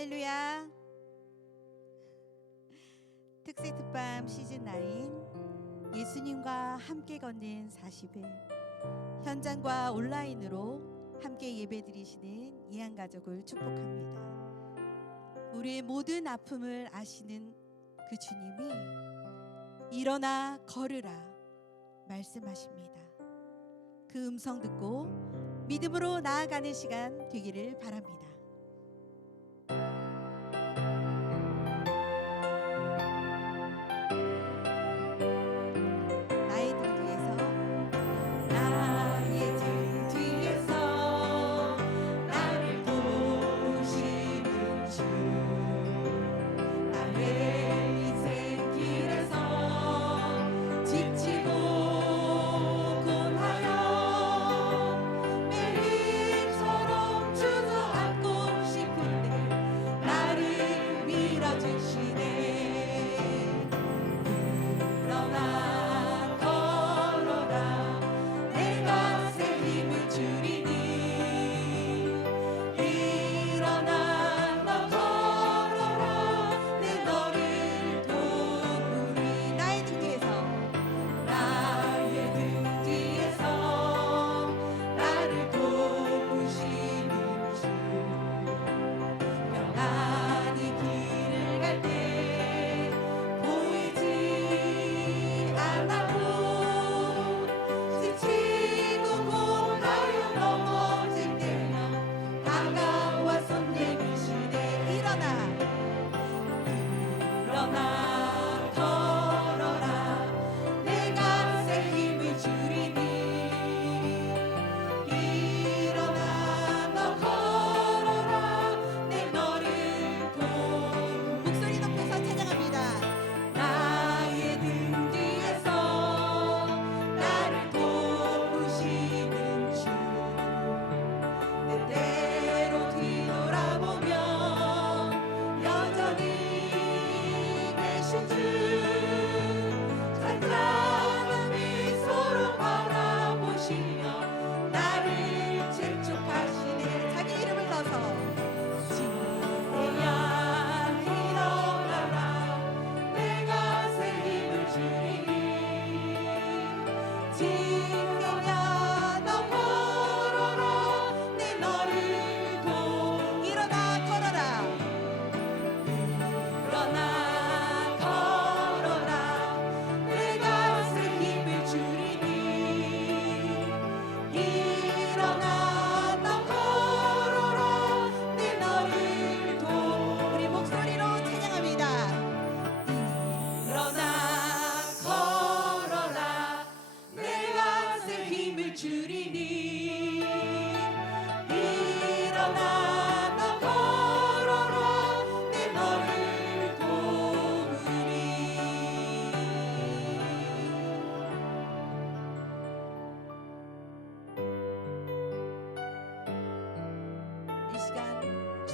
할렐루야. 특세 특밤 시즌 9 예수님과 함께 걷는 40일 현장과 온라인으로 함께 예배드리시는 이한가족을 축복합니다. 우리의 모든 아픔을 아시는 그 주님이 일어나 걸으라 말씀하십니다. 그 음성 듣고 믿음으로 나아가는 시간 되기를 바랍니다.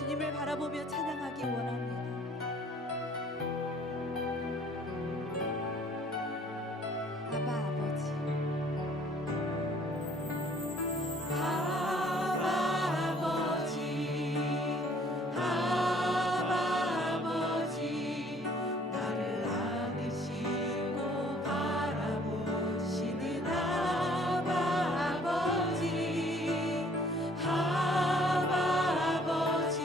주님을 바라보며 찬양하기 원합니다. 아바 아버지, 아바 아버지, 아바 아버지, 나를 안으시고 바라보시는 아바 아버지, 아바 아버지,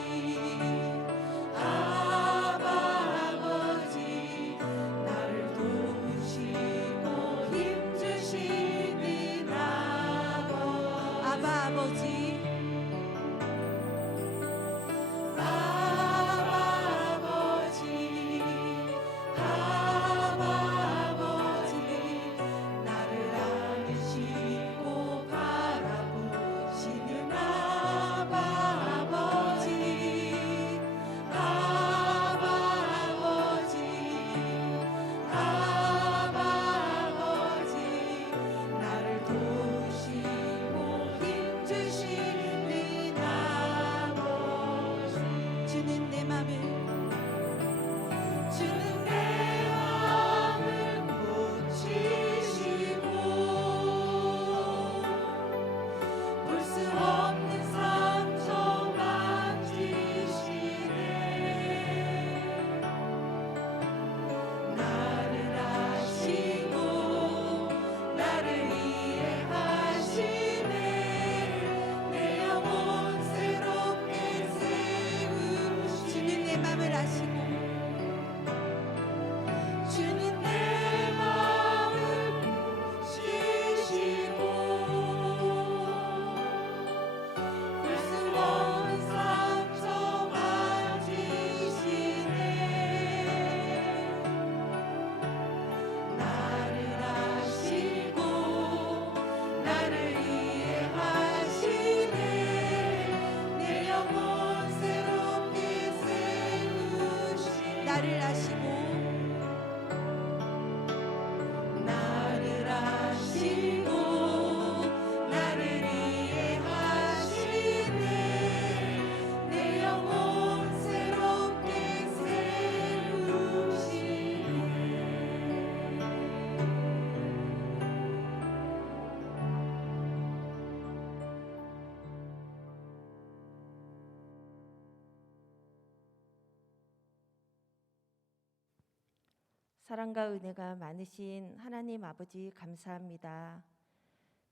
사랑과 은혜가 많으신 하나님 아버지 감사합니다.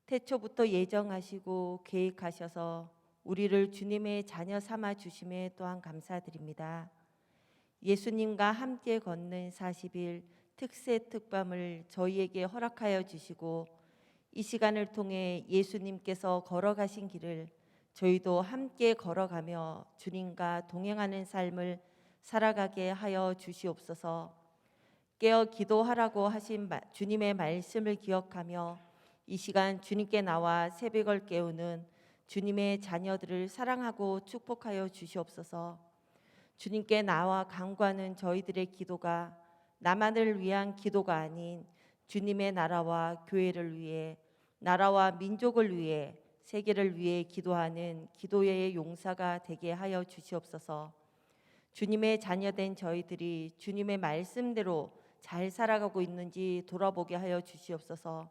태초부터 예정하시고 계획하셔서 우리를 주님의 자녀 삼아 주심에 또한 감사드립니다. 예수님과 함께 걷는 40일 특세 특밤을 저희에게 허락하여 주시고 이 시간을 통해 예수님께서 걸어가신 길을 저희도 함께 걸어가며 주님과 동행하는 삶을 살아가게 하여 주시옵소서. 깨어 기도하라고 하신 주님의 말씀을 기억하며 이 시간 주님께 나와 새벽을 깨우는 주님의 자녀들을 사랑하고 축복하여 주시옵소서. 주님께 나와 간구하는 저희들의 기도가 나만을 위한 기도가 아닌 주님의 나라와 교회를 위해, 나라와 민족을 위해, 세계를 위해 기도하는 기도의 용사가 되게 하여 주시옵소서. 주님의 자녀된 저희들이 주님의 말씀대로 잘 살아가고 있는지 돌아보게 하여 주시옵소서.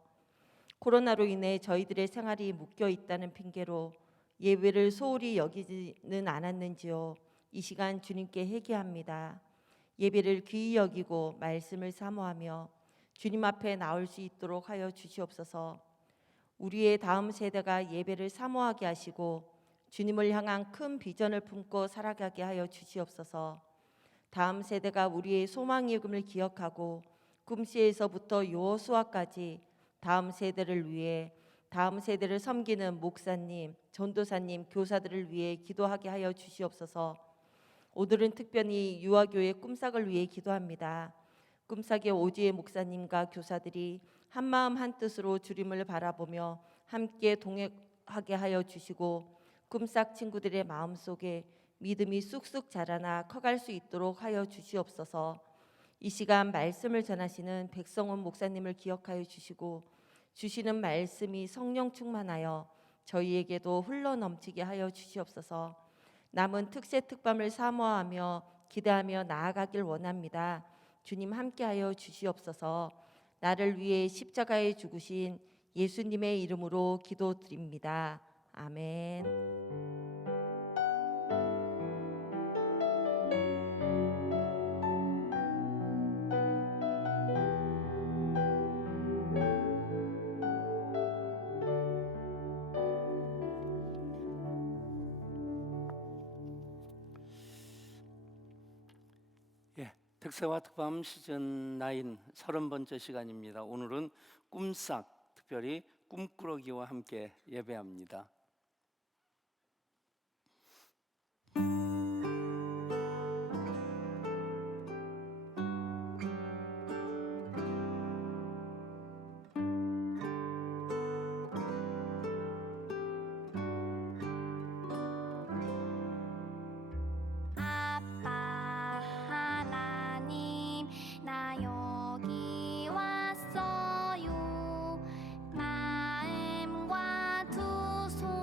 코로나로 인해 저희들의 생활이 묶여 있다는 핑계로 예배를 소홀히 여기지는 않았는지요. 이 시간 주님께 회개합니다. 예배를 귀히 여기고 말씀을 사모하며 주님 앞에 나올 수 있도록 하여 주시옵소서. 우리의 다음 세대가 예배를 사모하게 하시고 주님을 향한 큰 비전을 품고 살아가게 하여 주시옵소서. 다음 세대가 우리의 소망의 금을 기억하고 꿈씨에서부터 여호수아까지 다음 세대를 위해, 다음 세대를 섬기는 목사님, 전도사님, 교사들을 위해 기도하게 하여 주시옵소서. 오늘은 특별히 유아교회 꿈삭을 위해 기도합니다. 꿈삭의 오지혜 목사님과 교사들이 한마음 한뜻으로 주님을 바라보며 함께 동행하게 하여 주시고 꿈삭 친구들의 마음속에 믿음이 쑥쑥 자라나 커갈 수 있도록 하여 주시옵소서. 이 시간 말씀을 전하시는 백성원 목사님을 기억하여 주시고 주시는 말씀이 성령 충만하여 저희에게도 흘러넘치게 하여 주시옵소서. 남은 특세 특밤을 사모하며 기대하며 나아가길 원합니다. 주님 함께하여 주시옵소서. 나를 위해 십자가에 죽으신 예수님의 이름으로 기도드립니다. 아멘. 특세와 특밤 시즌 9 30번째 시간입니다. 오늘은 꿈싹, 특별히 꿈꾸러기와 함께 예배합니다. 아빠 하나님 나 여기 왔어요. 마음과 두 손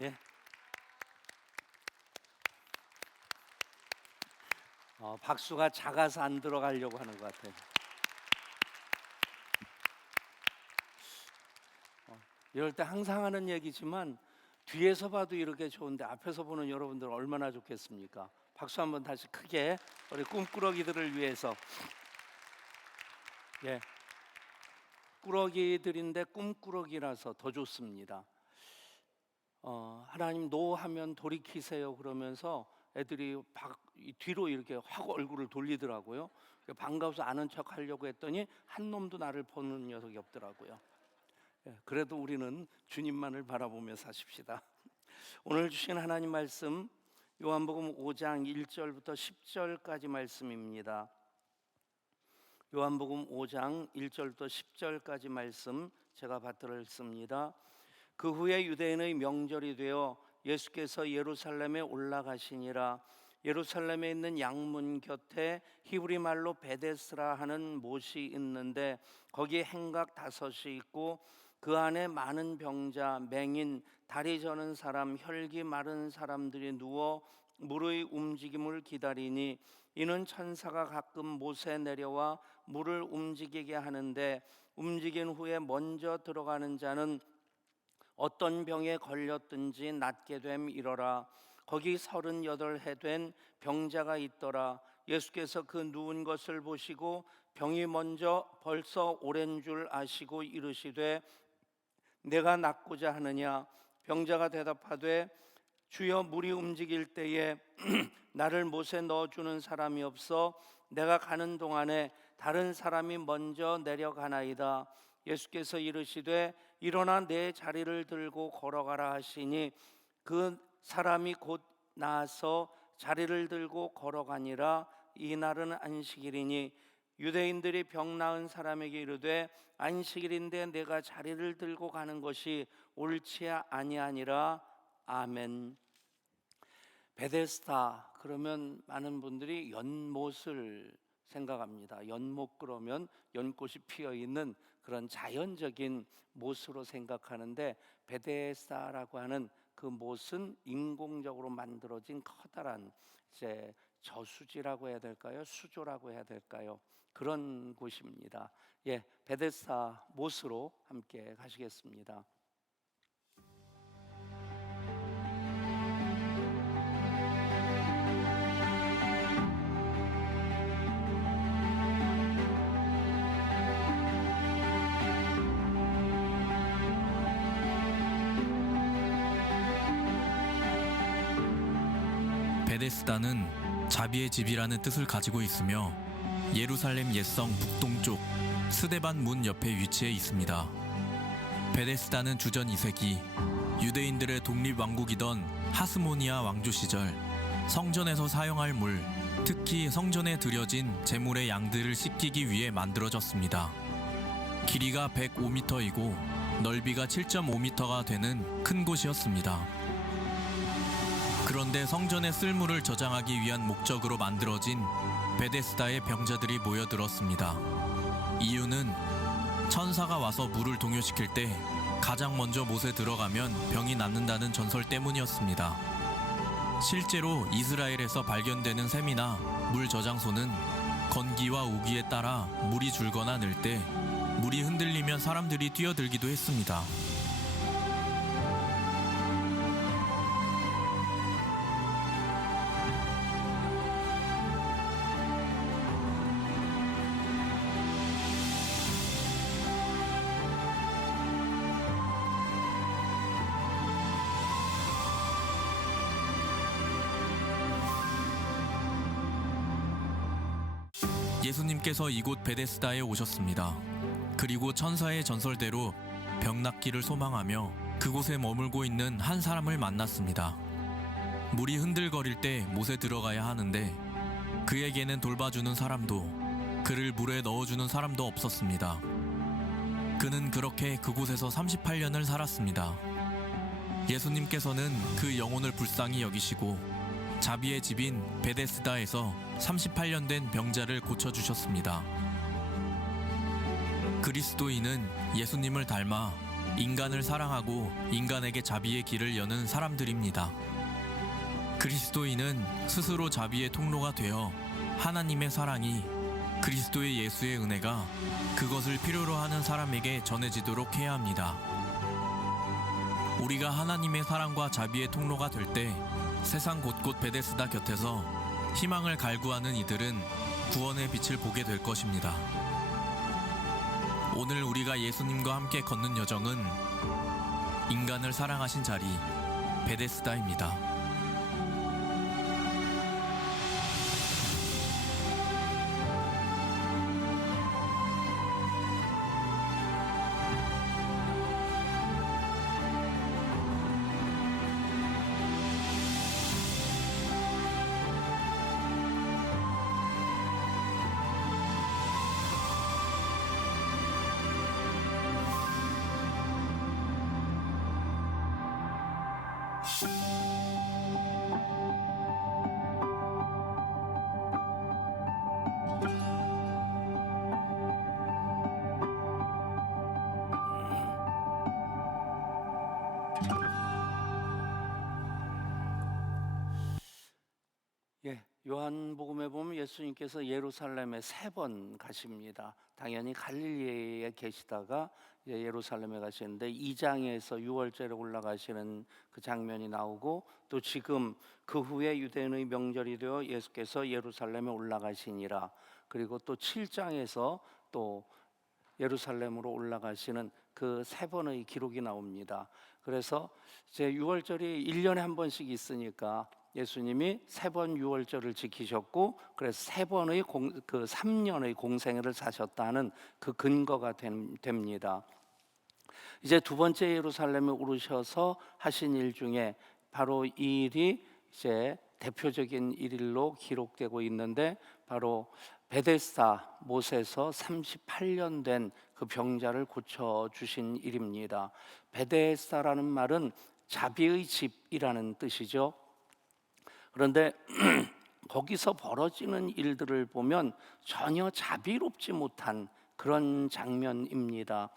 예. 박수가 작아서 안 들어가려고 하는 것 같아요. 이럴 때 항상 하는 얘기지만 뒤에서 봐도 이렇게 좋은데 앞에서 보는 여러분들 얼마나 좋겠습니까? 박수 한번 다시 크게 우리 꿈꾸러기들을 위해서. 예, 꾸러기들인데 꿈꾸러기라서 더 좋습니다. 하나님 노하면 돌이키세요 그러면서 애들이 뒤로 이렇게 확 얼굴을 돌리더라고요. 반가워서 아는 척 하려고 했더니 한 놈도 나를 보는 녀석이 없더라고요. 그래도 우리는 주님만을 바라보며 사십시다. 오늘 주신 하나님 말씀 요한복음 5장 1절부터 10절까지 말씀입니다. 요한복음 5장 1절부터 10절까지 말씀 제가 받들었습니다. 그 후에 유대인의 명절이 되어 예수께서 예루살렘에 올라가시니라. 예루살렘에 있는 양문 곁에 히브리 말로 베데스라 하는 못이 있는데 거기에 행각 5이 있고 그 안에 많은 병자, 맹인, 다리 저는 사람, 혈기 마른 사람들이 누워 물의 움직임을 기다리니 이는 천사가 가끔 못에 내려와 물을 움직이게 하는데 움직인 후에 먼저 들어가는 자는 어떤 병에 걸렸든지 낫게 됨 이러라. 거기 38해 된 병자가 있더라. 예수께서 그 누운 것을 보시고 병이 먼저 벌써 오랜 줄 아시고 이르시되 내가 낫고자 하느냐. 병자가 대답하되 주여 물이 움직일 때에 나를 못에 넣어주는 사람이 없어 내가 가는 동안에 다른 사람이 먼저 내려가나이다. 예수께서 이르시되 일어나 내 자리를 들고 걸어가라 하시니 그 사람이 곧 나아서 자리를 들고 걸어가니라. 이날은 안식일이니 유대인들이 병 나은 사람에게 이르되 안식일인데 내가 자리를 들고 가는 것이 옳지 아니하니라. 아멘. 베데스다 그러면 많은 분들이 연못을 생각합니다. 연못 그러면 연꽃이 피어 있는 그런 자연적인 못으로 생각하는데 베데스다라고 하는 그 못은 인공적으로 만들어진 커다란 이제 저수지라고 해야 될까요? 수조라고 해야 될까요? 그런 곳입니다. 예, 베데스다 못으로 함께 가시겠습니다. 베데스다는 자비의 집이라는 뜻을 가지고 있으며 예루살렘 옛성 북동쪽 스데반 문 옆에 위치해 있습니다. 베데스다는 주전 2세기 유대인들의 독립왕국이던 하스모니아 왕조 시절 성전에서 사용할 물, 특히 성전에 들여진 제물의 양들을 씻기기 위해 만들어졌습니다. 길이가 105m이고 넓이가 7.5m가 되는 큰 곳이었습니다. 그런데 성전의 쓸물을 저장하기 위한 목적으로 만들어진 베데스다의 병자들이 모여들었습니다. 이유는 천사가 와서 물을 동요시킬 때 가장 먼저 못에 들어가면 병이 낫는다는 전설 때문이었습니다. 실제로 이스라엘에서 발견되는 샘이나 물 저장소는 건기와 우기에 따라 물이 줄거나 늘 때 물이 흔들리면 사람들이 뛰어들기도 했습니다. 예수님께서 이곳 베데스다에 오셨습니다. 그리고 천사의 전설대로 병 낫기를 소망하며 그곳에 머물고 있는 한 사람을 만났습니다. 물이 흔들거릴 때 못에 들어가야 하는데 그에게는 돌봐주는 사람도 그를 물에 넣어주는 사람도 없었습니다. 그는 그렇게 그곳에서 38년을 살았습니다. 예수님께서는 그 영혼을 불쌍히 여기시고 자비의 집인 베데스다에서 38년 된 병자를 고쳐주셨습니다. 그리스도인은 예수님을 닮아 인간을 사랑하고 인간에게 자비의 길을 여는 사람들입니다. 그리스도인은 스스로 자비의 통로가 되어 하나님의 사랑이 그리스도의 예수의 은혜가 그것을 필요로 하는 사람에게 전해지도록 해야 합니다. 우리가 하나님의 사랑과 자비의 통로가 될 때 세상 곳곳 베데스다 곁에서 희망을 갈구하는 이들은 구원의 빛을 보게 될 것입니다. 오늘 우리가 예수님과 함께 걷는 여정은 인간을 사랑하신 자리 베데스다입니다. 요한복음에 보면 예수님께서 예루살렘에 3번 가십니다. 당연히 갈릴리에 계시다가 이제 예루살렘에 가시는데 2장에서 유월절에 올라가시는 그 장면이 나오고, 또 지금 그 후에 유대인의 명절이 되어 예수께서 예루살렘에 올라가시니라, 그리고 또 7장에서 또 예루살렘으로 올라가시는 그 3번의 기록이 나옵니다. 그래서 이제 유월절이 1년에 한 번씩 있으니까 예수님이 3번 유월절을 지키셨고, 그래서 3번의 그 3년의 공생애를 사셨다는 그 근거가 됩니다. 이제 두 번째 예루살렘에 오르셔서 하신 일 중에 바로 이 일이 이제 대표적인 일로 기록되고 있는데, 바로 베데스다 못에서 38년 된 그 병자를 고쳐 주신 일입니다. 베데스다라는 말은 자비의 집이라는 뜻이죠. 그런데 거기서 벌어지는 일들을 보면 전혀 자비롭지 못한 그런 장면입니다.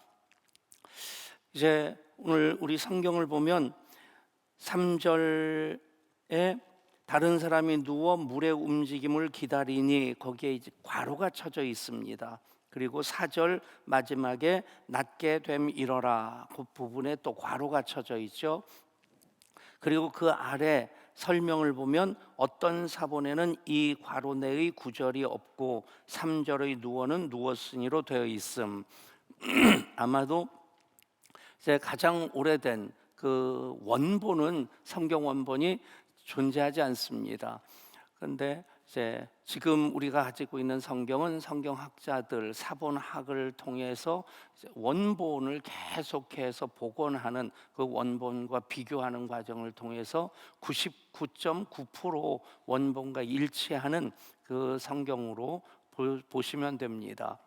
이제 오늘 우리 성경을 보면 3절에 다른 사람이 누워 물의 움직임을 기다리니 거기에 이제 괄호가 쳐져 있습니다. 그리고 4절 마지막에 낫게 됨 이러라, 그 부분에 또 괄호가 쳐져 있죠. 그리고 그 아래 설명을 보면 어떤 사본에는 이 괄호 내의 구절이 없고 3절의 누워는 누웠으니로 되어 있음. 아마도 이제 가장 오래된 그 원본은, 성경 원본이 존재하지 않습니다. 그런데 이제 지금 우리가 가지고 있는 성경은 성경학자들, 사본학을 통해서 원본을 계속해서 복원하는, 그 원본과 비교하는 과정을 통해서 99.9% 원본과 일치하는 그 성경으로 보시면 됩니다.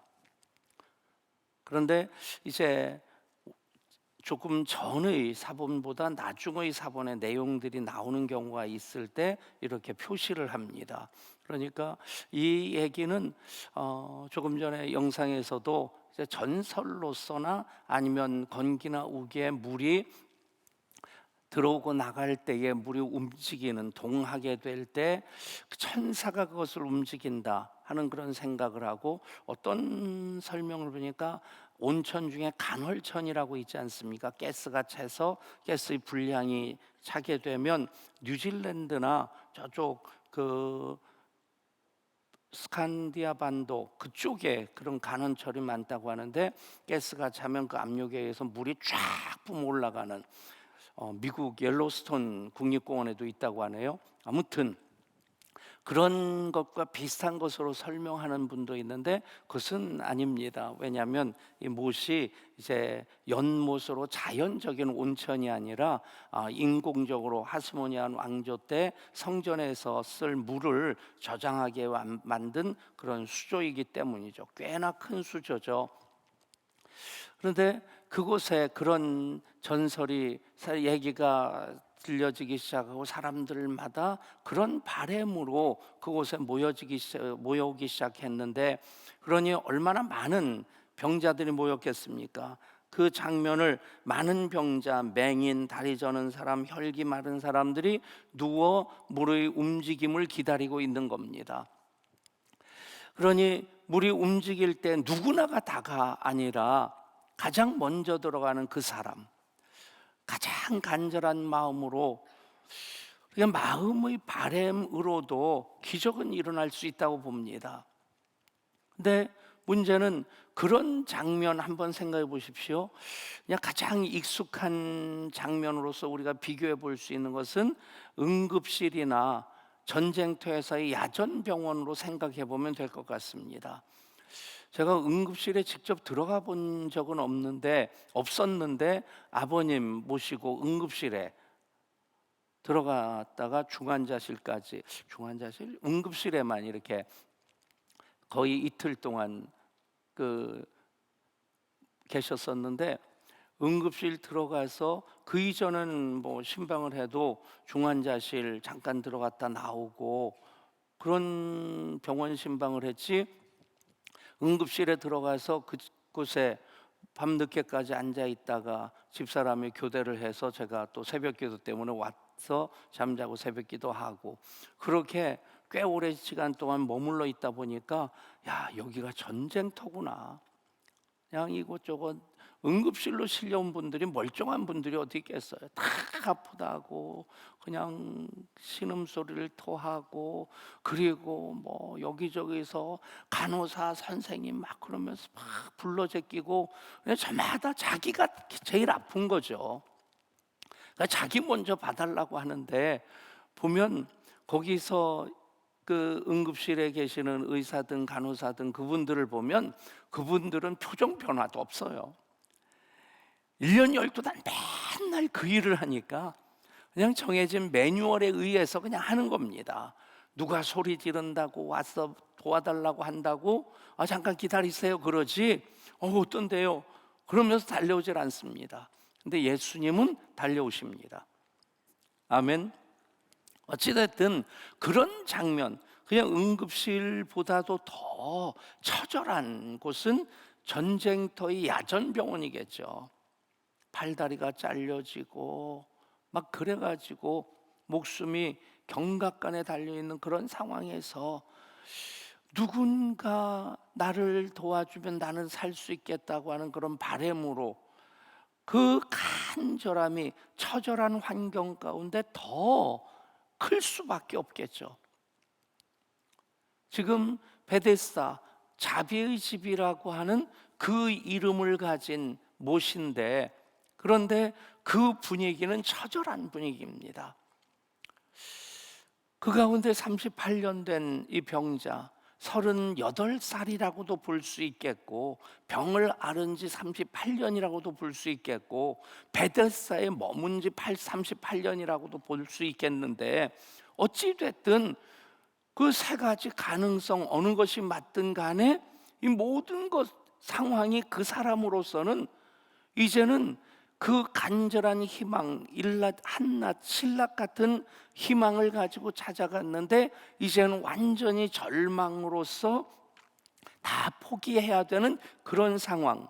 그런데 이제 조금 전의 사본보다 나중의 사본의 내용들이 나오는 경우가 있을 때 이렇게 표시를 합니다. 그러니까 이 얘기는 조금 전에 영상에서도 이제 전설로서나 아니면 건기나 우기에 물이 들어오고 나갈 때에 물이 움직이는, 동하게 될 때 천사가 그것을 움직인다 하는 그런 생각을 하고, 어떤 설명을 보니까 온천 중에 간헐천이라고 있지 않습니까? 가스가 차서 가스의 분량이 차게 되면 뉴질랜드나 저쪽 그 스칸디아 반도 그쪽에 그런 간헐천이 많다고 하는데, 가스가 차면 그 압력에 의해서 물이 쫙 뿜어 올라가는, 미국 옐로스톤 국립공원에도 있다고 하네요. 아무튼 그런 것과 비슷한 것으로 설명하는 분도 있는데 그것은 아닙니다. 왜냐하면 이 못이 이제 연못으로 자연적인 온천이 아니라 인공적으로 하스모니안 왕조 때 성전에서 쓸 물을 저장하게 만든 그런 수조이기 때문이죠. 꽤나 큰 수조죠. 그런데 그곳에 그런 전설이, 얘기가 들려지기 시작하고 사람들마다 그런 바램으로 그곳에 모여오기 시작했는데, 그러니 얼마나 많은 병자들이 모였겠습니까? 그 장면을 많은 병자, 맹인, 다리 저는 사람, 혈기 마른 사람들이 누워 물의 움직임을 기다리고 있는 겁니다. 그러니 물이 움직일 때 누구나가 다가 아니라 가장 먼저 들어가는 그 사람, 가장 간절한 마음으로, 그냥 마음의 바램으로도 기적은 일어날 수 있다고 봅니다. 근데 문제는 그런 장면 한번 생각해 보십시오. 그냥 가장 익숙한 장면으로서 우리가 비교해 볼 수 있는 것은 응급실이나 전쟁터에서의 야전병원으로 생각해 보면 될 것 같습니다. 제가 응급실에 직접 들어가 본 적은 없었는데 아버님 모시고 응급실에 들어갔다가 응급실에만 이렇게 거의 이틀 동안 계셨었는데, 응급실 들어가서 그 이전은 뭐 신방을 해도 중환자실 잠깐 들어갔다 나오고 그런 병원 신방을 했지, 응급실에 들어가서 그곳에 밤늦게까지 앉아 있다가 집사람이 교대를 해서 제가 또 새벽기도 때문에 와서 잠자고 새벽기도 하고, 그렇게 꽤 오랜 시간 동안 머물러 있다 보니까 야, 여기가 전쟁터구나. 그냥 이곳저곳 응급실로 실려온 분들이 멀쩡한 분들이 어디 있겠어요. 다 아프다고 그냥 신음소리를 토하고, 그리고 뭐 여기저기서 간호사 선생님 막 그러면서 막 불러 제끼고, 그냥 저마다 자기가 제일 아픈 거죠. 그러니까 자기 먼저 봐달라고 하는데, 보면 거기서 그 응급실에 계시는 의사든 간호사든 그분들을 보면 그분들은 표정 변화도 없어요. 1년 12달 맨날 그 일을 하니까 그냥 정해진 매뉴얼에 의해서 그냥 하는 겁니다. 누가 소리 지른다고 와서 도와달라고 한다고 잠깐 기다리세요 그러지 어떤데요? 그러면서 달려오질 않습니다. 근데 예수님은 달려오십니다. 아멘. 어찌됐든 그런 장면, 그냥 응급실보다도 더 처절한 곳은 전쟁터의 야전병원이겠죠. 팔다리가 잘려지고 막 그래가지고 목숨이 경각간에 달려있는 그런 상황에서 누군가 나를 도와주면 나는 살 수 있겠다고 하는 그런 바람으로 그 간절함이 처절한 환경 가운데 더 클 수밖에 없겠죠. 지금 베데스다, 자비의 집이라고 하는 그 이름을 가진 못인데, 그런데 그 분위기는 처절한 분위기입니다. 그 가운데 38년 된 이 병자, 38살이라고도 볼 수 있겠고, 병을 앓은 지 38년이라고도 볼 수 있겠고, 베데스다에 머문 지 38년이라고도 볼 수 있겠는데, 어찌됐든 그 세 가지 가능성 어느 것이 맞든 간에 이 모든 것 상황이 그 사람으로서는 이제는 그 간절한 희망, 일낮 한낮 칠낮 같은 희망을 가지고 찾아갔는데, 이제는 완전히 절망으로서 다 포기해야 되는 그런 상황까지가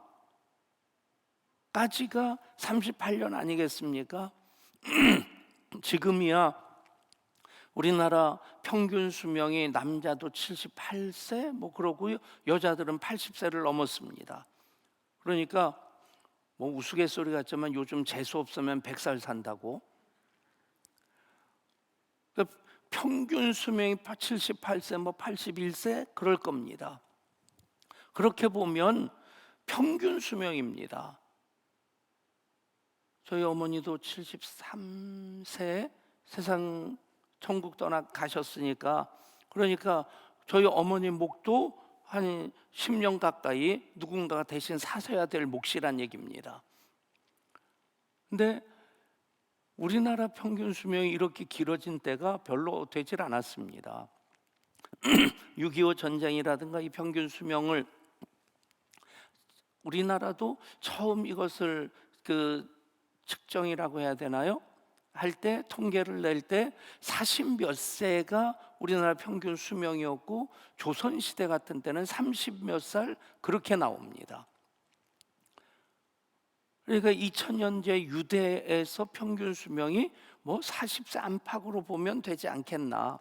38년 아니겠습니까? 지금이야 우리나라 평균 수명이 남자도 78세 뭐 그러고요, 여자들은 80세를 넘었습니다. 그러니까 뭐 우스갯소리 같지만 요즘 재수 없으면 100살 산다고. 그러니까 평균 수명이 78세 뭐 81세 그럴 겁니다. 그렇게 보면 평균 수명입니다. 저희 어머니도 73세 세상 천국 떠나 가셨으니까, 그러니까 저희 어머니 목도 한 10년 가까이 누군가가 대신 사셔야 될 몫이란 얘기입니다. 근데 우리나라 평균 수명이 이렇게 길어진 때가 별로 되질 않았습니다. 6.25 전쟁이라든가 이 평균 수명을, 우리나라도 처음 이것을 측정이라고 해야 되나요? 할 때, 통계를 낼 때 40 몇 세가 우리나라 평균 수명이었고, 조선시대 같은 때는 30 몇 살 그렇게 나옵니다. 그러니까 2000년제 유대에서 평균 수명이 뭐 40세 안팎으로 보면 되지 않겠나.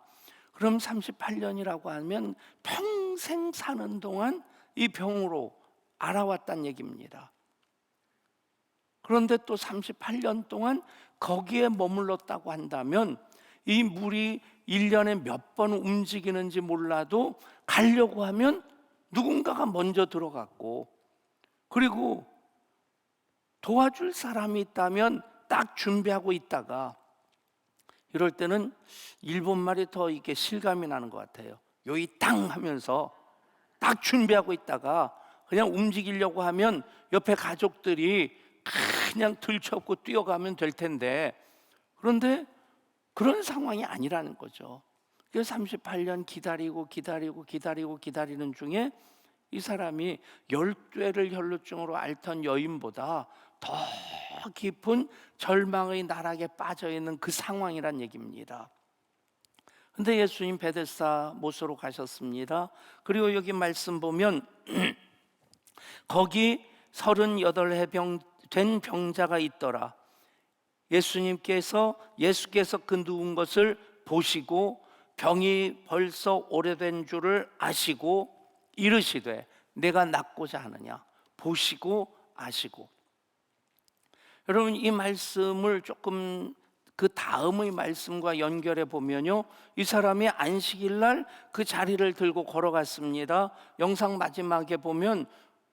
그럼 38년이라고 하면 평생 사는 동안 이 병으로 알아왔단 얘기입니다. 그런데 또 38년 동안 거기에 머물렀다고 한다면 이 물이 1년에 몇 번 움직이는지 몰라도 가려고 하면 누군가가 먼저 들어갔고, 그리고 도와줄 사람이 있다면 딱 준비하고 있다가, 이럴 때는 일본말이 더 이게 실감이 나는 것 같아요. 요이 땅 하면서 딱 준비하고 있다가 그냥 움직이려고 하면 옆에 가족들이 그냥 들쳐업고 뛰어가면 될 텐데, 그런데 그런 상황이 아니라는 거죠. 그래서 38년 기다리는 중에 이 사람이 12회를 혈루증으로 앓던 여인보다 더 깊은 절망의 나락에 빠져 있는 그 상황이란 얘기입니다. 근데 예수님 베데스다 못으로 가셨습니다. 그리고 여기 말씀 보면 거기 38해 된 병자가 있더라. 예수께서 그 누운 것을 보시고 병이 벌써 오래된 줄을 아시고 이르시되 내가 낫고자 하느냐. 보시고 아시고. 여러분, 이 말씀을 조금 그 다음의 말씀과 연결해 보면요, 이 사람이 안식일 날 그 자리를 들고 걸어갔습니다. 영상 마지막에 보면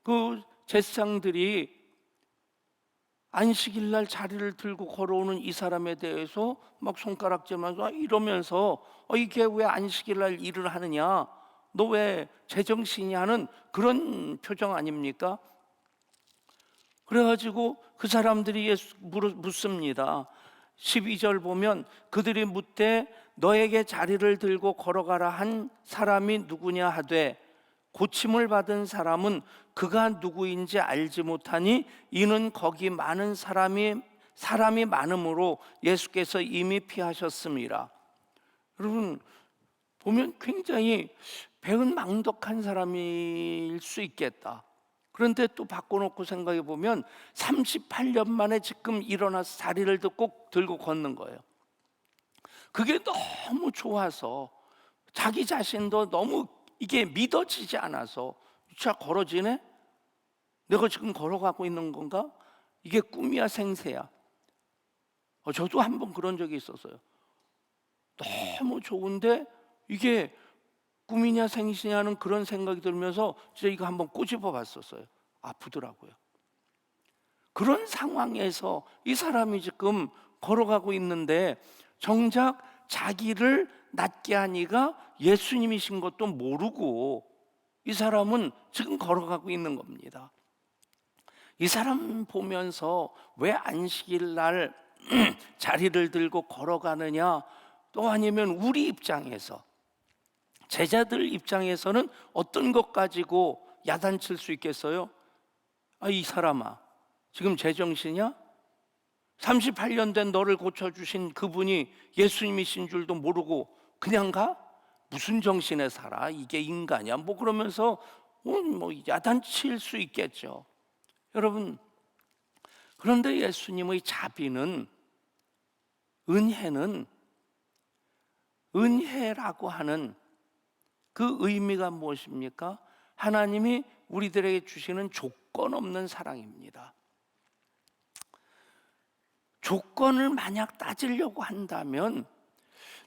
그 제사장들이 안식일 날 자리를 들고 걸어오는 이 사람에 대해서 막 손가락질하면서 이러면서 이게 왜 안식일 날 일을 하느냐, 너 왜 제정신이 하는 그런 표정 아닙니까? 그래가지고 그 사람들이 묻습니다. 12절 보면 그들이 묻되 너에게 자리를 들고 걸어가라 한 사람이 누구냐 하되 고침을 받은 사람은 그가 누구인지 알지 못하니 이는 거기 많은 사람이 많음으로 예수께서 이미 피하셨습니다. 여러분 보면 굉장히 배은망덕한 사람일 수 있겠다. 그런데 또 바꿔놓고 생각해 보면 38년 만에 지금 일어나서 자리를 꼭 들고 걷는 거예요. 그게 너무 좋아서 자기 자신도 너무 이게 믿어지지 않아서 진짜 걸어지네? 내가 지금 걸어가고 있는 건가? 이게 꿈이야 생새야? 저도 한번 그런 적이 있었어요. 너무 좋은데 이게 꿈이냐 생시냐는 그런 생각이 들면서 진짜 이거 한번 꼬집어 봤었어요. 아프더라고요. 그런 상황에서 이 사람이 지금 걸어가고 있는데 정작 자기를 낫게 하니가 예수님이신 것도 모르고 이 사람은 지금 걸어가고 있는 겁니다. 이 사람 보면서 왜 안식일 날 자리를 들고 걸어가느냐, 또 아니면 우리 입장에서, 제자들 입장에서는 어떤 것 가지고 야단칠 수 있겠어요? 이 사람아, 지금 제정신이야? 38년 된 너를 고쳐주신 그분이 예수님이신 줄도 모르고 그냥 가? 무슨 정신에 살아? 이게 인간이야? 뭐 그러면서 뭐 야단칠 수 있겠죠. 여러분, 그런데 예수님의 자비는, 은혜라고 하는 그 의미가 무엇입니까? 하나님이 우리들에게 주시는 조건 없는 사랑입니다. 조건을 만약 따지려고 한다면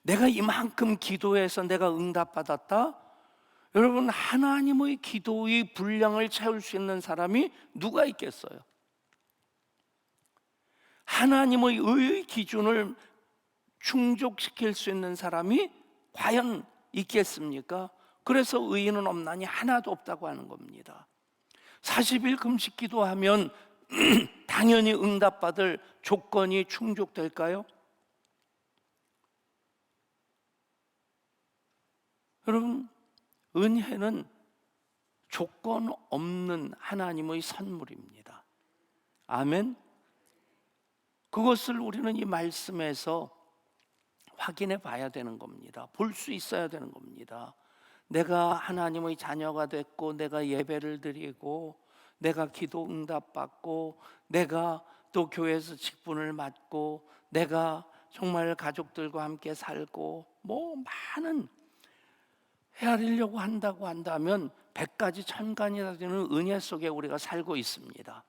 내가 이만큼 기도해서 내가 응답받았다? 여러분, 하나님의 기도의 분량을 채울 수 있는 사람이 누가 있겠어요? 하나님의 의의 기준을 충족시킬 수 있는 사람이 과연 있겠습니까? 그래서 의인은 없나니 하나도 없다고 하는 겁니다. 40일 금식 기도하면 당연히 응답받을 조건이 충족될까요? 여러분, 은혜는 조건 없는 하나님의 선물입니다. 아멘. 그것을 우리는 이 말씀에서 확인해 봐야 되는 겁니다. 볼 수 있어야 되는 겁니다. 내가 하나님의 자녀가 됐고, 내가 예배를 드리고, 내가 기도 응답받고, 내가 또 교회에서 직분을 맡고, 내가 정말 가족들과 함께 살고, 뭐 많은 헤아리려고 한다고 한다면 100가지 1000가지나 되는 은혜 속에 우리가 살고 있습니다.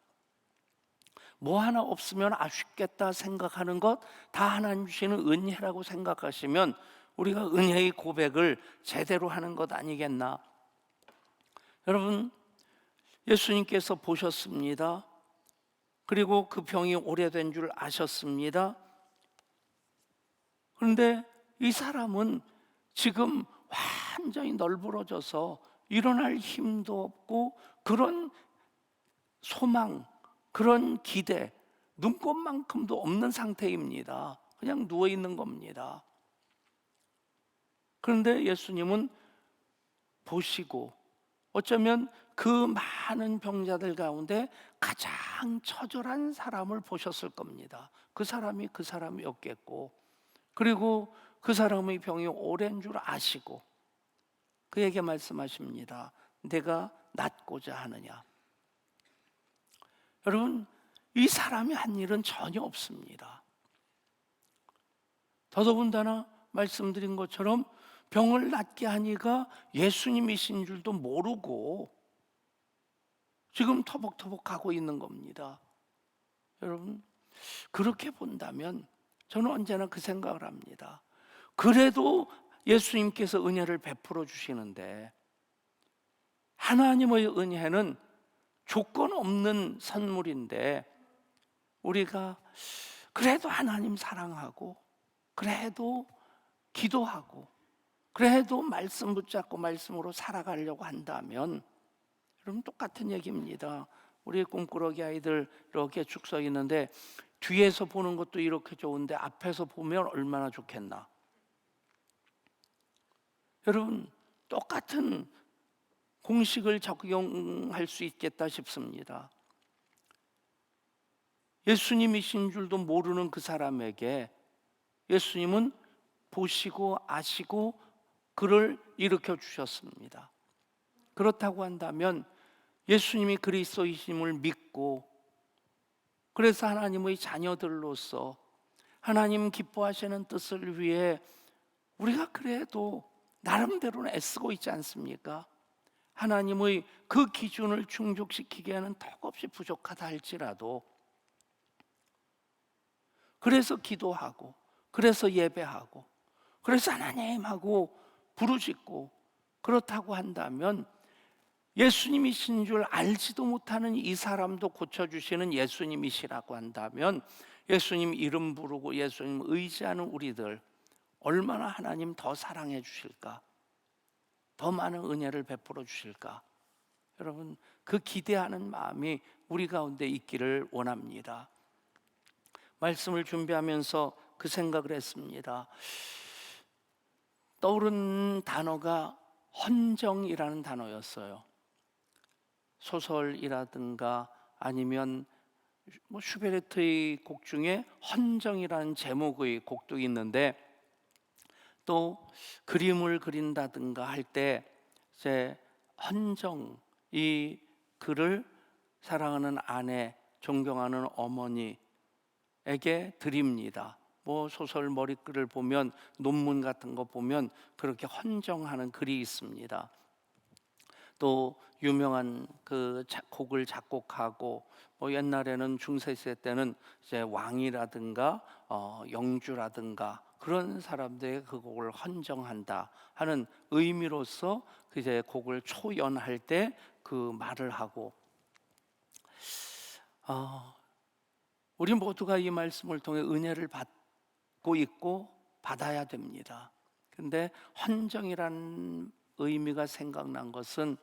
뭐 하나 없으면 아쉽겠다 생각하는 것 다 하나님 주시는 은혜라고 생각하시면 우리가 은혜의 고백을 제대로 하는 것 아니겠나? 여러분, 예수님께서 보셨습니다. 그리고 그 병이 오래된 줄 아셨습니다. 그런데 이 사람은 지금 완전히 널브러져서 일어날 힘도 없고, 그런 소망, 그런 기대, 눈꽃만큼도 없는 상태입니다. 그냥 누워 있는 겁니다. 그런데 예수님은 보시고, 어쩌면 그 많은 병자들 가운데 가장 처절한 사람을 보셨을 겁니다. 그 사람이었겠고, 그리고 그 사람의 병이 오랜 줄 아시고 그에게 말씀하십니다. 내가 낫고자 하느냐? 여러분, 이 사람이 한 일은 전혀 없습니다. 더더군다나 말씀드린 것처럼 병을 낫게 하니까 예수님이신 줄도 모르고 지금 터벅터벅하고 있는 겁니다. 여러분, 그렇게 본다면 저는 언제나 그 생각을 합니다. 그래도 예수님께서 은혜를 베풀어 주시는데, 하나님의 은혜는 조건 없는 선물인데, 우리가 그래도 하나님 사랑하고, 그래도 기도하고, 그래도 말씀 붙잡고 말씀으로 살아가려고 한다면, 여러분, 똑같은 얘기입니다. 우리 꿈꾸러기 아이들 이렇게 쭉 서 있는데 뒤에서 보는 것도 이렇게 좋은데 앞에서 보면 얼마나 좋겠나? 여러분, 똑같은 공식을 적용할 수 있겠다 싶습니다. 예수님이신 줄도 모르는 그 사람에게 예수님은 보시고 아시고 그를 일으켜 주셨습니다. 그렇다고 한다면 예수님이 그리스도이심을 믿고, 그래서 하나님의 자녀들로서 하나님 기뻐하시는 뜻을 위해 우리가 그래도 나름대로는 애쓰고 있지 않습니까? 하나님의 그 기준을 충족시키기에는 턱없이 부족하다 할지라도, 그래서 기도하고, 그래서 예배하고, 그래서 하나님하고 부르짖고, 그렇다고 한다면 예수님이신 줄 알지도 못하는 이 사람도 고쳐주시는 예수님이시라고 한다면, 예수님 이름 부르고 예수님 의지하는 우리들 얼마나 하나님 더 사랑해 주실까? 더 많은 은혜를 베풀어 주실까? 여러분, 그 기대하는 마음이 우리 가운데 있기를 원합니다. 말씀을 준비하면서 그 생각을 했습니다. 떠오른 단어가 헌정이라는 단어였어요. 소설이라든가 아니면 슈베르트의 곡 중에 헌정이라는 제목의 곡도 있는데, 또 그림을 그린다든가 할 때 이제 헌정, 이 글을 사랑하는 아내, 존경하는 어머니에게 드립니다. 뭐 소설 머릿글을 보면, 논문 같은 거 보면 그렇게 헌정하는 글이 있습니다. 또 유명한 그 곡을 작곡하고, 뭐 옛날에는 중세시대 때는 이제 왕이라든가 영주라든가 그런 사람들의 그 곡을 헌정한다 하는 의미로서 이제 곡을 초연할 때 그 말을 하고, 우리 모두가 이 말씀을 통해 은혜를 받고 있고 받아야 됩니다. 근데 헌정이라는 의미가 생각난 것은,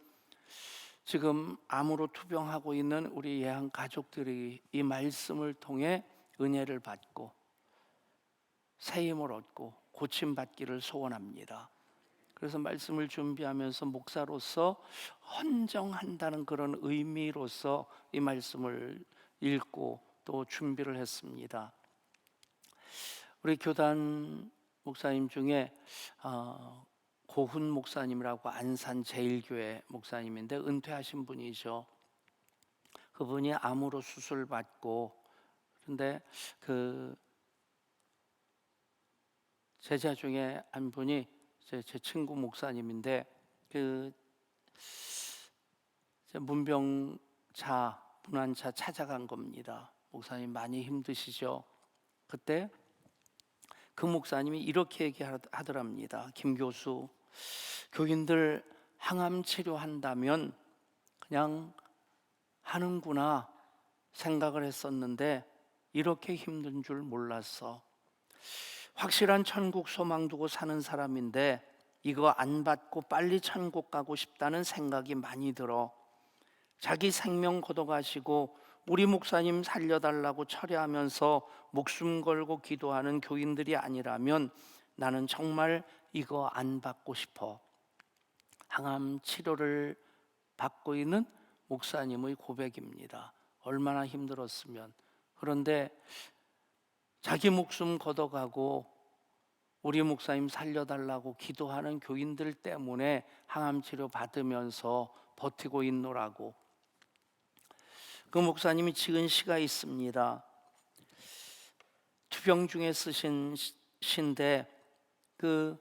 지금 암으로 투병하고 있는 우리 예한 가족들이 이 말씀을 통해 은혜를 받고 새 힘을 얻고 고침받기를 소원합니다. 그래서 말씀을 준비하면서 목사로서 헌정한다는 그런 의미로서 이 말씀을 읽고 또 준비를 했습니다. 우리 교단 목사님 중에 고훈 목사님이라고 안산 제일교회 목사님인데 은퇴하신 분이죠. 그분이 암으로 수술 받고, 그런데 그 제자 중에 한 분이 제 친구 목사님인데, 그 문병차 문안차 찾아간 겁니다. 목사님 많이 힘드시죠? 그때 그 목사님이 이렇게 얘기하더랍니다. 김 교수, 교인들 항암 치료한다면 그냥 하는구나 생각을 했었는데 이렇게 힘든 줄 몰랐어. 확실한 천국 소망 두고 사는 사람인데 이거 안 받고 빨리 천국 가고 싶다는 생각이 많이 들어. 자기 생명 걷어가시고 우리 목사님 살려달라고 철회하면서 목숨 걸고 기도하는 교인들이 아니라면 나는 정말 이거 안 받고 싶어. 항암 치료를 받고 있는 목사님의 고백입니다. 얼마나 힘들었으면. 그런데 자기 목숨 걷어가고 우리 목사님 살려달라고 기도하는 교인들 때문에 항암 치료 받으면서 버티고 있노라고. 그 목사님이 찍은 시가 있습니다. 투병 중에 쓰신 시인데 그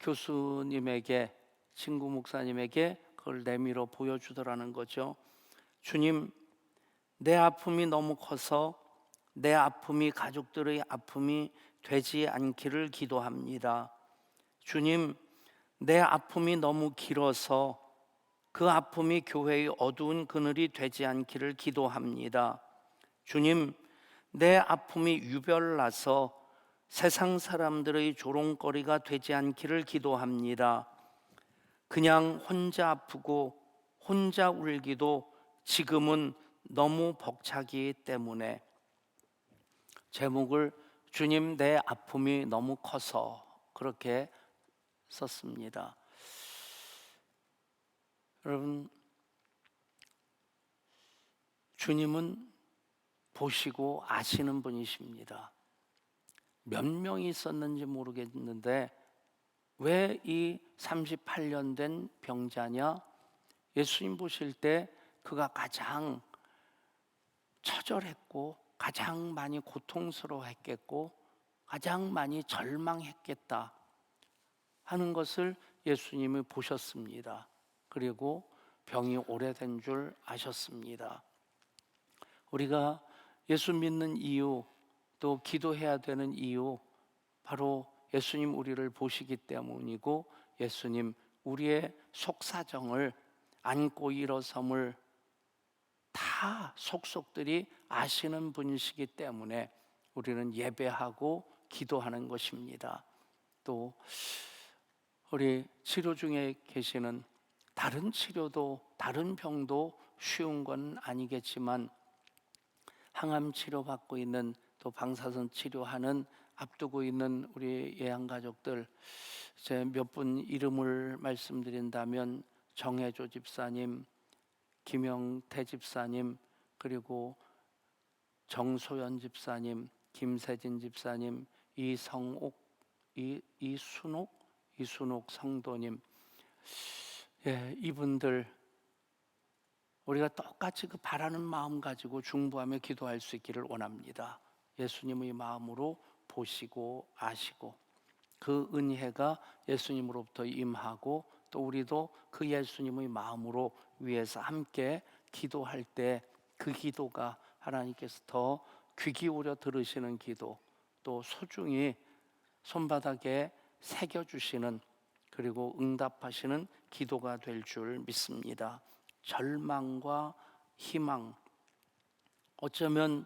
교수님에게, 친구 목사님에게 그걸 내밀어 보여주더라는 거죠. 주님, 내 아픔이 너무 커서 내 아픔이 가족들의 아픔이 되지 않기를 기도합니다. 주님, 내 아픔이 너무 길어서 그 아픔이 교회의 어두운 그늘이 되지 않기를 기도합니다. 주님, 내 아픔이 유별나서 세상 사람들의 조롱거리가 되지 않기를 기도합니다. 그냥 혼자 아프고 혼자 울기도 지금은 너무 벅차기 때문에. 제목을 주님, 내 아픔이 너무 커서 그렇게 썼습니다. 여러분, 주님은 보시고 아시는 분이십니다. 몇 명이 있었는지 모르겠는데 왜 이 38년 된 병자냐? 예수님 보실 때 그가 가장 처절했고 가장 많이 고통스러워했겠고 가장 많이 절망했겠다 하는 것을 예수님이 보셨습니다. 그리고 병이 오래된 줄 아셨습니다. 우리가 예수 믿는 이유, 또 기도해야 되는 이유, 바로 예수님 우리를 보시기 때문이고 예수님 우리의 속사정을, 안고 일어섬을 다 속속들이 아시는 분이시기 때문에 우리는 예배하고 기도하는 것입니다. 또 우리 치료 중에 계시는 다른 치료도, 다른 병도 쉬운 건 아니겠지만 항암 치료 받고 있는, 또 방사선 치료하는 앞두고 있는 우리 예양가족들, 이제 몇 분 이름을 말씀드린다면 정혜조 집사님, 김영태 집사님, 그리고 정소연 집사님, 김세진 집사님, 이순옥 성도님, 이분들 우리가 똑같이 그 바라는 마음 가지고 중보하며 기도할 수 있기를 원합니다. 예수님의 마음으로 보시고 아시고 그 은혜가 예수님으로부터 임하고 또 우리도 그 예수님의 마음으로 위해서 함께 기도할 때 그 기도가 하나님께서 더 귀 기울여 들으시는 기도, 또 소중히 손바닥에 새겨주시는, 그리고 응답하시는 기도가 될 줄 믿습니다. 절망과 희망, 어쩌면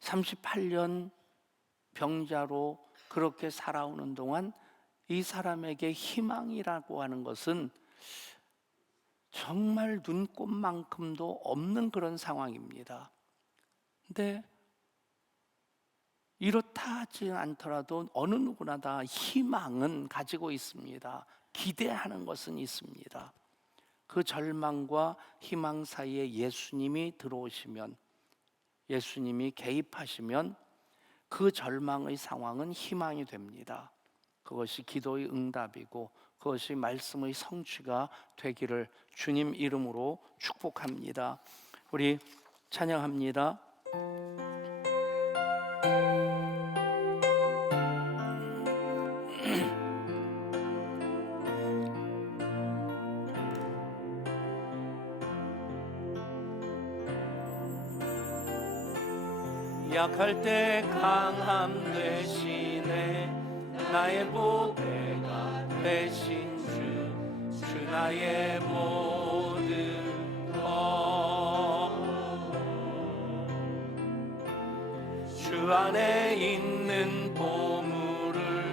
38년 병자로 그렇게 살아오는 동안 이 사람에게 희망이라고 하는 것은 정말 눈꼽만큼도 없는 그런 상황입니다. 근데 이렇다 하지 않더라도 어느 누구나 다 희망은 가지고 있습니다. 기대하는 것은 있습니다. 그 절망과 희망 사이에 예수님이 들어오시면, 예수님이 개입하시면 그 절망의 상황은 희망이 됩니다. 그것이 기도의 응답이고 그것이 말씀의 성취가 되기를 주님 이름으로 축복합니다. 우리 찬양합니다. 약할 때 강함 되시네 나의 보배가 되신 주 나의 모든 것 주 안에 있는 보물을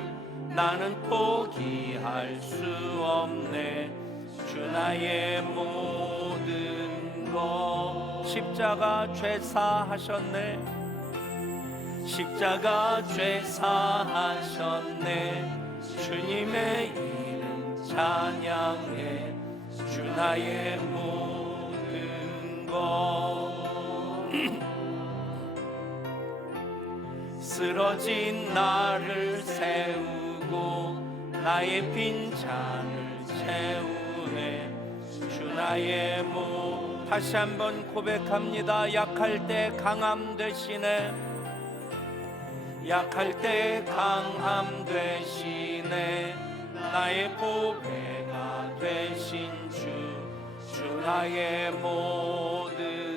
나는 포기할 수 없네 주 나의 모든 것 십자가 죄사하셨네 십자가 죄사하셨네 주님의 이름 찬양해 주 나의 모든 것 쓰러진 나를 세우고 나의 빈잔을 채우네 주 나의 모 다시 한번 고백합니다. 약할 때 강함 되시네 약할 때 강함 되시네 나의 보배가 되신 주 나의 모든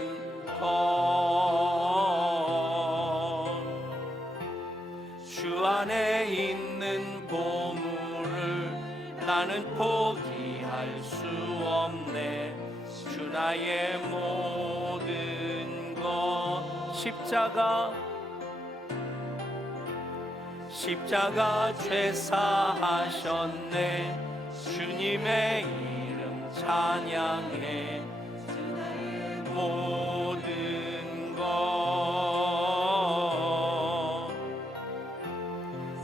주 안에 있는 보물을 나는 포기할 수 없네 주 나의 모든 것 십자가 죄사하셨네 주님의 이름 찬양해 모든 것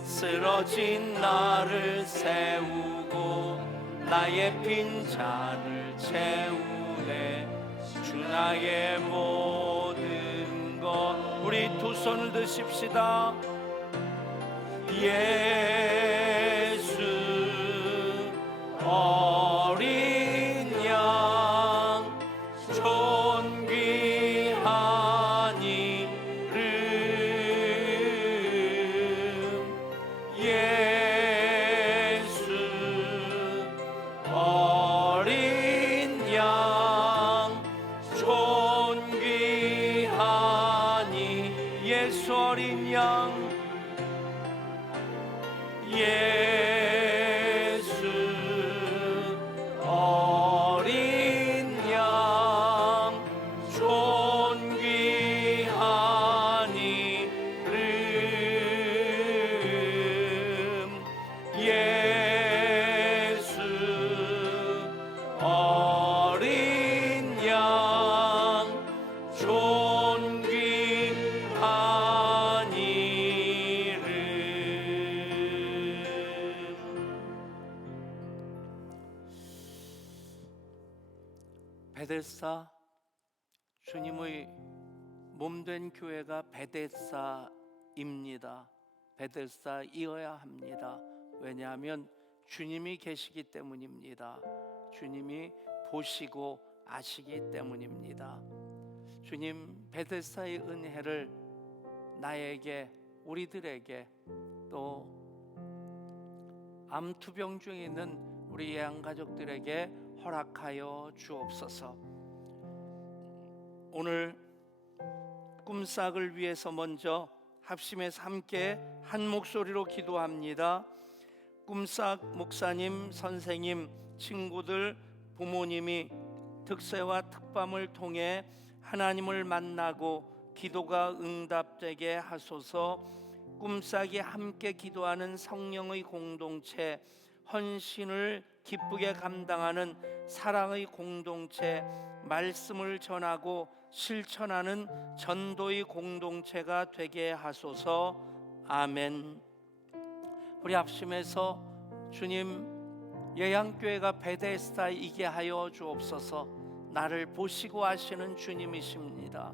쓰러진 나를 세우고 나의 빈잔을 채우네 주 나의 모든 것 우리 두 손을 드십시다. 예수 어린 양 존귀한 이름 예수 어린 양 존귀한 예수 어린 양 예수 어린 양 존귀한 이름 예수 어린 양 존귀한 베데스다 주님의 몸된 교회가 베데스다입니다. 베데스다이어야 합니다. 왜냐하면 주님이 계시기 때문입니다. 주님이 보시고 아시기 때문입니다. 주님 베데스다의 은혜를 나에게 우리들에게 또 암투병 중에 있는 우리 예양가족들에게 허락하여 주옵소서. 오늘 꿈싹을 위해서 먼저 합심해서 함께 한 목소리로 기도합니다. 꿈싹 목사님, 선생님, 친구들, 부모님이 특세와 특밤을 통해 하나님을 만나고 기도가 응답되게 하소서. 꿈싹이 함께 기도하는 성령의 공동체, 헌신을 기쁘게 감당하는 사랑의 공동체, 말씀을 전하고 실천하는 전도의 공동체가 되게 하소서. 아멘. 우리 합심해서 주님 예양교회가 베데스다이게 하여 주옵소서. 나를 보시고 아시는 주님이십니다.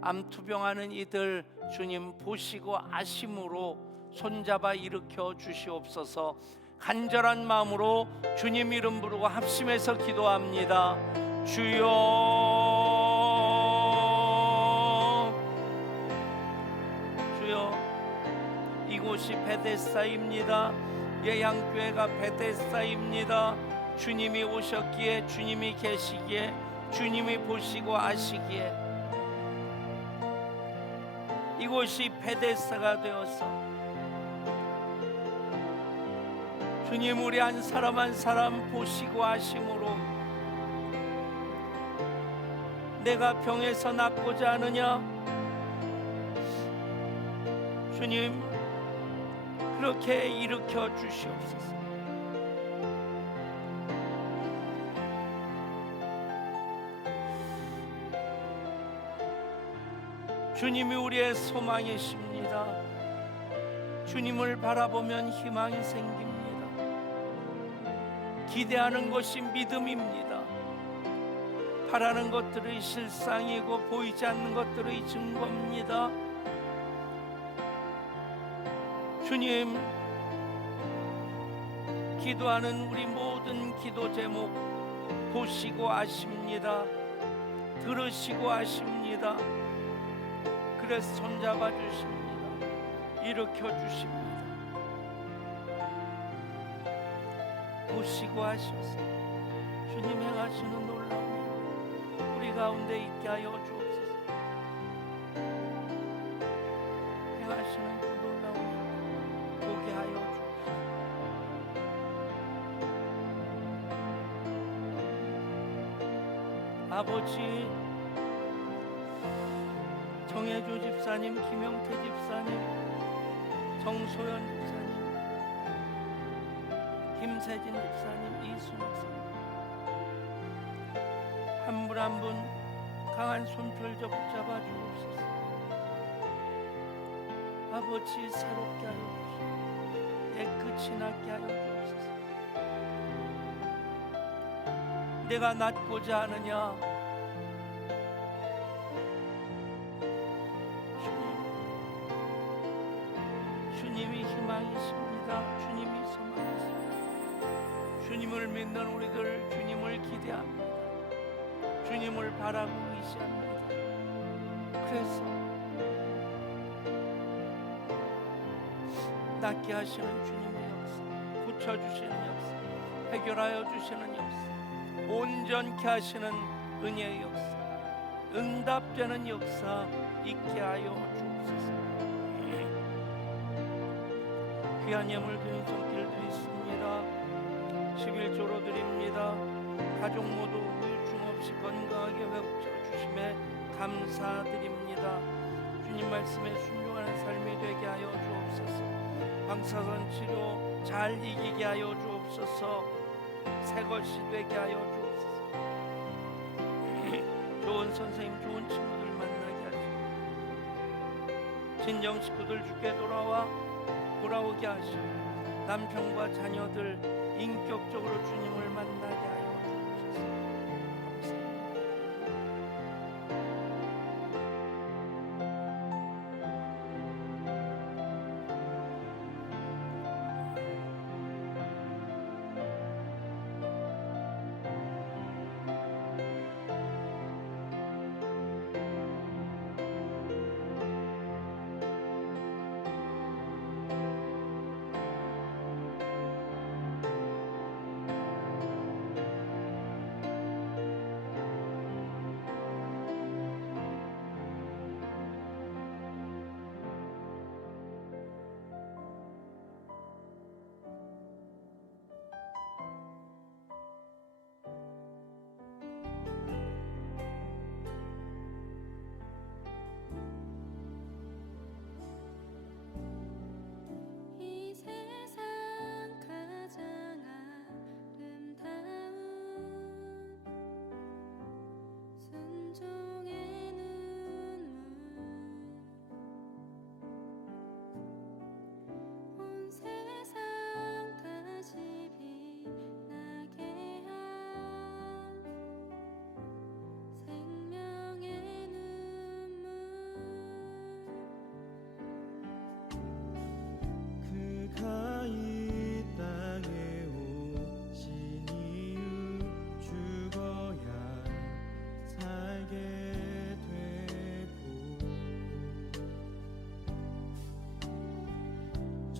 암투병하는 이들 주님 보시고 아심으로 손잡아 일으켜 주시옵소서. 간절한 마음으로 주님 이름 부르고 합심해서 기도합니다. 주여 이곳이 베데스다입니다. 예양교회가 베데스다입니다. 주님이 오셨기에, 주님이 계시기에, 주님이 보시고 아시기에 이곳이 베데스다가 되어서 주님 우리 한 사람 한 사람 보시고 아심으로 내가 병에서 낫고자 하느냐? 주님 그렇게 일으켜 주시옵소서. 주님이 우리의 소망이십니다. 주님을 바라보면 희망이 생깁니다. 기대하는 것이 믿음입니다. 바라는 것들의 실상이고 보이지 않는 것들의 증거입니다. 주님, 기도하는 우리 모든 기도 제목 보시고 아십니다. 들으시고 아십니다. 그래서 손잡아 주십니다. 일으켜 주십니다. 보시고 하셔서 주님 행하시는 놀라운 일 우리 가운데 있게 하여 주옵소서. 행하시는 그 놀라운 일 보게 하여 주옵소서. 아버지, 정혜조 집사님, 김영태 집사님, 정소연 집사님, 김세진 집사님, 이순 목사님 한 분 한 분 강한 손편져 붙잡아 주옵소서. 아버지 새롭게 하여 주시옵소서. 깨끗이 낫게 하여 주옵소서. 내가 낫고자 하느냐? 주님이 희망이십니다. 주님이 소망이십니다. 주님을 믿는 우리들 주님을 기대합니다. 주님을 바라고 의지합니다. 그래서 낫게 하시는 주님의 역사, 고쳐주시는 역사, 해결하여 주시는 역사, 온전케 하시는 은혜의 역사, 응답되는 역사 있게 하여 주옵소서. 귀한 예물 드린 손길 드리십니다. 11조로 드립니다. 가족 모두 후유증 없이 건강하게 회복시켜 주심에 감사드립니다. 주님 말씀에 순종하는 삶이 되게 하여 주옵소서. 방사선 치료 잘 이기게 하여 주옵소서. 새 것이 되게 하여 주옵소서. 좋은 선생님, 좋은 친구들 만나게 하시고 친정 식구들 주께 돌아오게 하시고 남편과 자녀들 인격적으로 주님을 만나게 하여 주옵소서.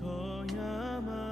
깊어야만